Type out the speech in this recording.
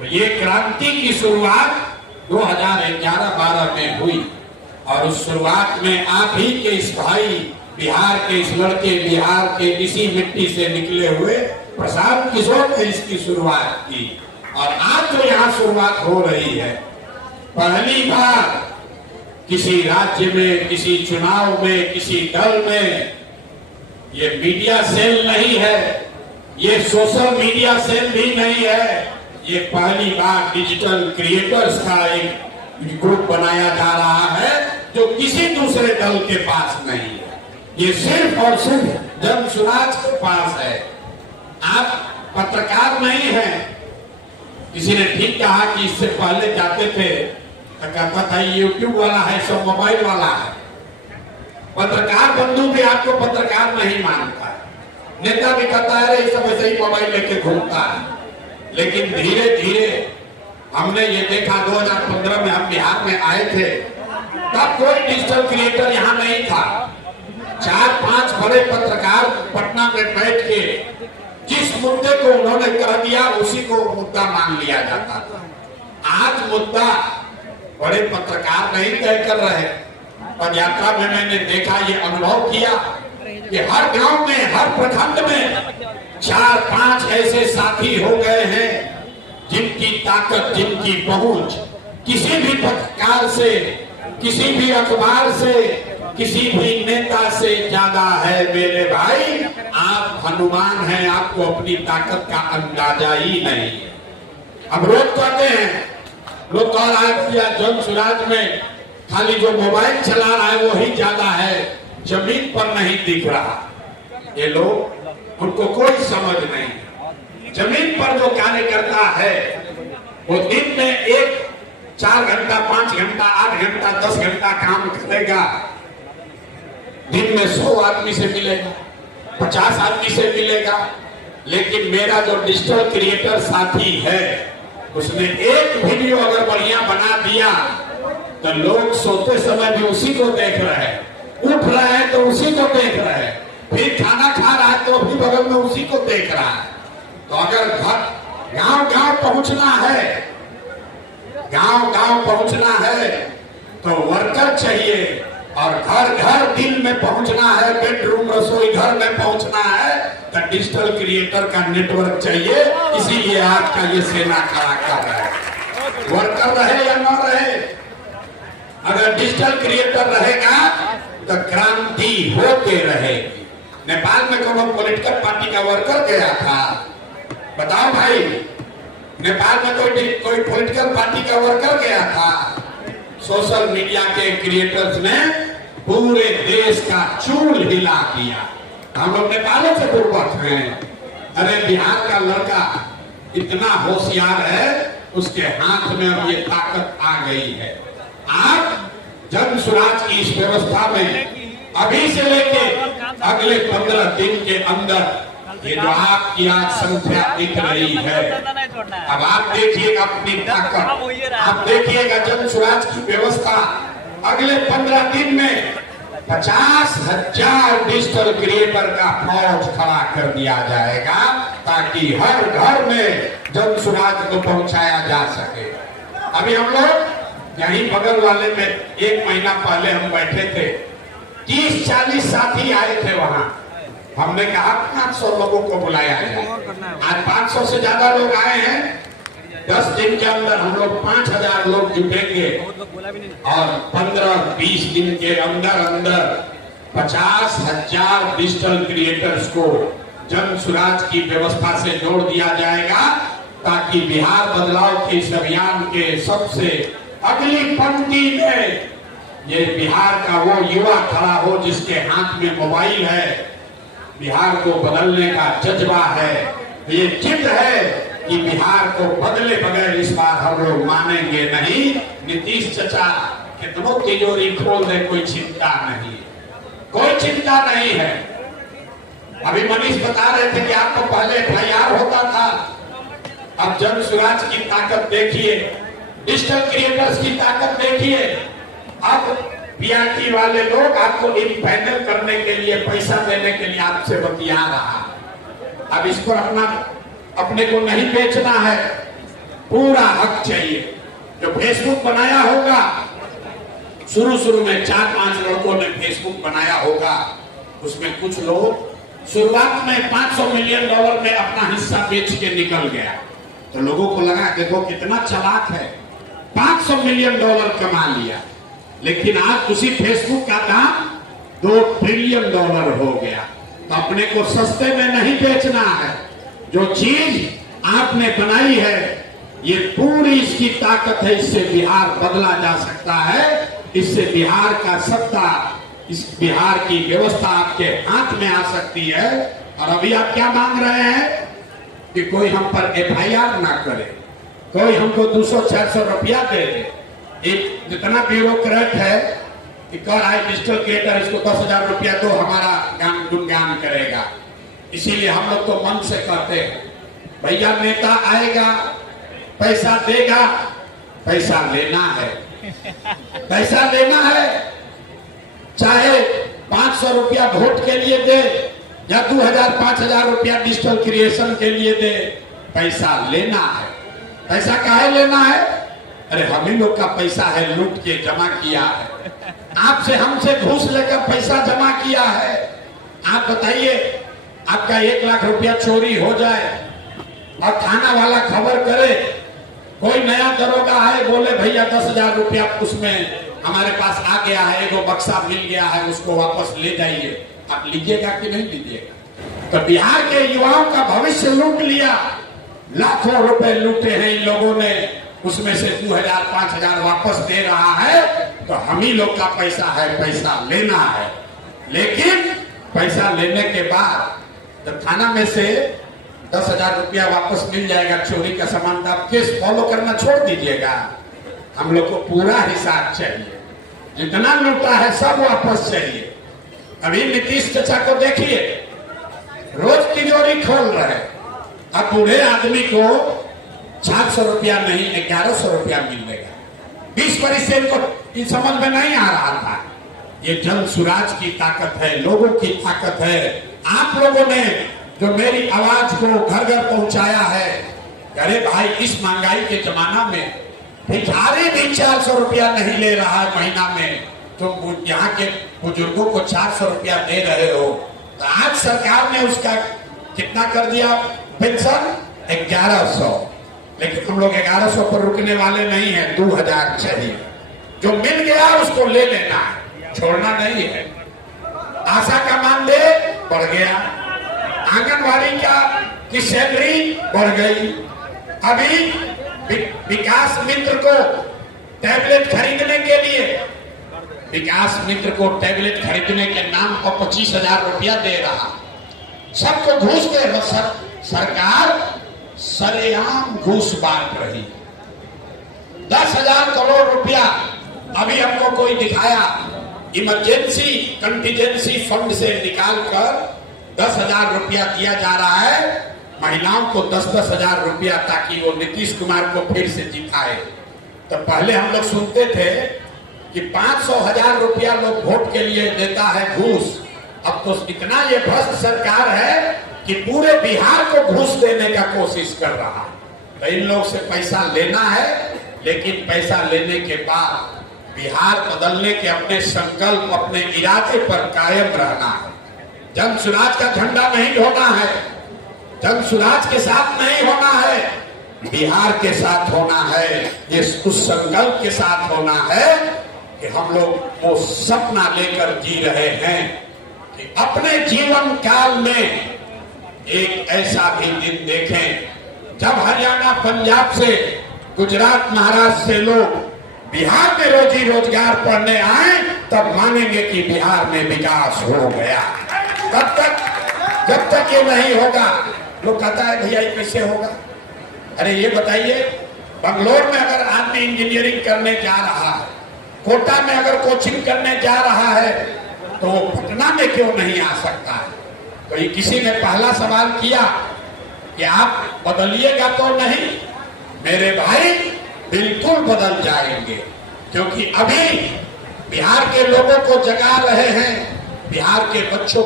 तो ये क्रांति की शुरुआत 2011-12 में हुई और उस शुरुआत में आप ही के इस भाई बिहार के इस लड़के, बिहार के इसी मिट्टी से निकले हुए प्रशांत किशोर ने इसकी शुरुआत की। और आज जो यहाँ शुरुआत हो रही है, पहली बार किसी राज्य में, किसी चुनाव में, किसी दल में ये मीडिया सेल नहीं है, ये सोशल मीडिया सेल भी नहीं है, ये पहली बार डिजिटल क्रिएटर्स का एक ग्रुप बनाया जा रहा है जो किसी दूसरे दल के पास नहीं है। ये सिर्फ और सिर्फ जनसुराज के पास है। आप पत्रकार नहीं हैं। किसी ने ठीक कहा कि इससे पहले जाते थे तो कहता था यूट्यूब वाला है, सब मोबाइल वाला है। पत्रकार बंधु भी आपको पत्रकार नहीं मानता है। नेता भी कहता है ये सब ऐसे ही मोबाइल लेके घूमता है। लेकिन धीरे धीरे हमने ये देखा, 2015 में हम बिहार में आए थे, तब कोई डिजिटल क्रिएटर यहाँ नहीं था। 4-5 बड़े पत्रकार पटना में बैठ के जिस मुद्दे को उन्होंने कह दिया उसी को मुद्दा मान लिया जाता था। आज मुद्दा बड़े पत्रकार नहीं तय कर रहे। पद यात्रा में मैंने देखा, ये अनुभव किया कि हर गांव में, हर प्रखंड में 4-5 ऐसे साथी हो गए हैं जिनकी ताकत, जिनकी पहुंच किसी भी पत्रकार से, किसी भी अखबार से, किसी भी नेता से ज्यादा है। मेरे भाई, आप हनुमान हैं, आपको अपनी ताकत का अंदाजा ही नहीं है। अब लोग कहते हैं, लोग कह रहा है कि जनसुराज में खाली जो मोबाइल चला रहा है वही ज्यादा है, जमीन पर नहीं दिख रहा। ये लोग, उनको कोई समझ नहीं। जमीन पर जो कार्यकर्ता है वो दिन में 4 घंटा, 5 घंटा, 8 घंटा, 10 घंटा काम करेगा। दिन में 100 आदमी से मिलेगा, 50 आदमी से मिलेगा। लेकिन मेरा जो डिजिटल क्रिएटर साथी है, उसने एक वीडियो अगर बढ़िया बना दिया तो लोग सोते समय भी उसी को देख रहे हैं, उठ रहे हैं तो उसी को देख रहे हैं, फिर खाना खा रहा है तो भी बगल में उसी को देख रहा है। तो अगर गांव-गांव पहुंचना है, गांव-गांव पहुंचना है तो वर्कर चाहिए, और घर-घर दिल में पहुंचना है, बेडरूम रसोई घर में पहुंचना है तो डिजिटल क्रिएटर का नेटवर्क चाहिए। इसीलिए आज का ये सेना खड़ा कर रहा है। वर्कर रहे या न रहे, अगर डिजिटल क्रिएटर रहेगा तो क्रांति होके रहेगी। नेपाल में कौन पॉलिटिकल पार्टी का वर्कर गया था? बताओ भाई, नेपाल में कोई पॉलिटिकल पार्टी का वर्कर गया था? सोशल मीडिया के क्रिएटर्स ने पूरे देश का चूल हिला दिया। हम लोग नेपालों से पूर्वक हैं। अरे बिहार का लड़का इतना होशियार है, उसके हाथ में अब ये ताकत आ गई है। आप जनसुराज की इस व्यवस्था में अभी से लेके अगले 15 दिन के अंदर ये जो आपकी आज संख्या दिख रही है, अब आप देखिएगा अपनी ताकत, आप देखिएगा जनसुराज की व्यवस्था। अगले 15 दिन में 50,000 डिजिटल क्रिएटर का फौज खड़ा कर दिया जाएगा, ताकि हर घर में जनसुराज को पहुंचाया जा सके। अभी हम लोग यहीं बगल वाले में 1 महीना पहले हम बैठे थे, 30-40 साथी आए थे वहां। हमने कहा 500 लोगों को बुलाया जाए। आज 500 से ज्यादा लोग आए हैं। 10 दिन के अंदर हम लोग 5,000 लोग जुटेंगे और 15-20 दिन के अंदर 50,000 डिजिटल क्रिएटर्स को जनसुराज की व्यवस्था से जोड़ दिया जाएगा, ताकि बिहार बदलाव के इस अभियान के सबसे अगली पंक्ति में ये बिहार का वो युवा खड़ा हो जिसके हाथ में मोबाइल है, बिहार को बदलने का जज्बा है, ये जिद है कि बिहार को बदले बगैर इस बार हम लोग मानेंगे नहीं। नीतीश चचा कितनों तिजोरी खोल दे, कोई चिंता नहीं, कोई चिंता नहीं है। अभी मनीष बता रहे थे कि आपको पहले FIR होता था, अब जनसुराज की ताकत देखिए, डिजिटल क्रिएटर्स की ताकत देखिए। अब PRT वाले लोग आपको इम्पैनल करने के लिए, पैसा देने के लिए आपसे बतिया रहा। अब इसको अपने को नहीं बेचना है, पूरा हक चाहिए। जो फेसबुक बनाया होगा, शुरू में 4-5 लड़कों ने फेसबुक बनाया होगा, उसमें कुछ लोग शुरुआत में $500 मिलियन में अपना हिस्सा बेच के निकल गया। तो लोगों को लगा देखो कितना चालाक है, $500 मिलियन कमा लिया। लेकिन आज उसी फेसबुक का दाम $2 ट्रिलियन हो गया। तो अपने को सस्ते में नहीं बेचना है। जो चीज आपने बनाई है, ये पूरी इसकी ताकत है, इससे बिहार बदला जा सकता है, इससे बिहार का सत्ता, इस बिहार की व्यवस्था आपके हाथ में आ सकती है। और अभी आप क्या मांग रहे हैं कि कोई हम पर FIR ना करे, कोई हमको 200-400 रुपया दे दे। एक जितना ब्यूरोक्रेट है कि कह रहा है डिजिटल क्रिएटर, इसको 10,000 रुपया दो, हमारा गान गुणगान करेगा। इसीलिए हम लोग तो मन से कहते हैं, भैया नेता आएगा, पैसा देगा, पैसा लेना है, पैसा लेना है। चाहे 500 रुपया वोट के लिए दे या 2,000-5,000 रुपया डिजिटल क्रिएशन के लिए दे, पैसा लेना है। पैसा काहे लेना है? अरे हम ही लोग का पैसा है, लूट के जमा किया है, आपसे हमसे घूस लेकर पैसा जमा किया है। आप बताइए, आपका 1 लाख रुपया चोरी हो जाए और थाना वाला खबर करे, कोई नया दरोगा है, बोले भैया 10,000 रुपया उसमें हमारे पास आ गया है, एगो बक्सा मिल गया है, उसको वापस ले जाइए, आप लीजिएगा कि नहीं लीजिएगा? तो बिहार के युवाओं का भविष्य लूट लिया, लाखों रुपए लूटे हैं इन लोगों ने, उसमें से 2,000-5,000 वापस दे रहा है। तो हम ही लोग का पैसा है, पैसा लेना है। लेकिन पैसा लेने के बाद जब थाना में से 10,000 रुपया वापस मिल जाएगा चोरी का सामान, तो आप केस फॉलो करना छोड़ दीजिएगा। हम लोग को पूरा हिसाब चाहिए, जितना लूटा है सब वापस चाहिए। अभी नीतीश चाचा को देखिए, रोज तिजोरी खोल रहे, अब बूढ़े आदमी को 400 रुपया नहीं 1,100 रुपया मिलेगा। 20 वर्ष से इनको समझ में नहीं आ रहा था। ये जन सुराज की ताकत है, लोगों की ताकत है। आप लोगों ने जो मेरी आवाज को घर घर पहुंचाया है, अरे भाई इस महंगाई के जमाना में भिखारी भी 400 रुपया नहीं ले रहा है महीना में, तो यहाँ के बुजुर्गों को 400 रुपया दे रहे हो। तो आज सरकार ने उसका कितना कर दिया पेंशन? 1,100। लेकिन हम लोग 1,100 पर रुकने वाले नहीं है, 2,000 चाहिए। जो मिल गया उसको ले लेना है, छोड़ना नहीं है। आशा का मानदेय बढ़ गया, आंगनवाड़ी की सैलरी बढ़ गई। अभी विकास मित्र को टैबलेट खरीदने के लिए, विकास मित्र को टैबलेट खरीदने के नाम पर 25,000 रुपया दे रहा, सबको घूस दे रहा। सरकार सरेआम घूस बांट रही। 10,000 करोड़ रुपया अभी हमको कोई दिखाया, इमरजेंसी कंटीजेंसी फंड से निकालकर 10,000 रुपया दिया जा रहा है महिलाओं को, 10-10,000 रुपया, ताकि वो नीतीश कुमार को फिर से जिताए। तो पहले हम लोग सुनते थे कि 500,000 रुपया लोग वोट के लिए देता है घूस। अब तो इतना ये भ्रष्ट सरकार है कि पूरे बिहार को घूस देने का कोशिश कर रहा है। तो इन लोग से पैसा लेना है, लेकिन पैसा लेने के बाद बिहार बदलने के अपने संकल्प, अपने इरादे पर कायम रहना है। जन सुराज का झंडा नहीं ढोना है, जन सुराज के साथ नहीं होना है, बिहार के साथ होना है। ये उस संकल्प के साथ होना है कि हम लोग वो सपना लेकर जी रहे हैं कि अपने जीवन काल में एक ऐसा भी दिन देखें जब हरियाणा, पंजाब से, गुजरात, महाराष्ट्र से लोग बिहार में रोजी रोजगार पढ़ने आए, तब मानेंगे कि बिहार में विकास हो गया। तब तक, जब तक ये नहीं होगा, लोग कहता है भैया ये कैसे होगा? अरे ये बताइए, बंगलोर में अगर आदमी इंजीनियरिंग करने जा रहा है, कोटा में अगर कोचिंग करने जा रहा है, तो वो पटना में क्यों नहीं आ सकता है? तो ये किसी ने पहला सवाल किया कि आप बदलिएगा तो नहीं? मेरे भाई बिल्कुल बदल जाएंगे, क्योंकि अभी बिहार के लोगों को जगा रहे हैं, बिहार के बच्चों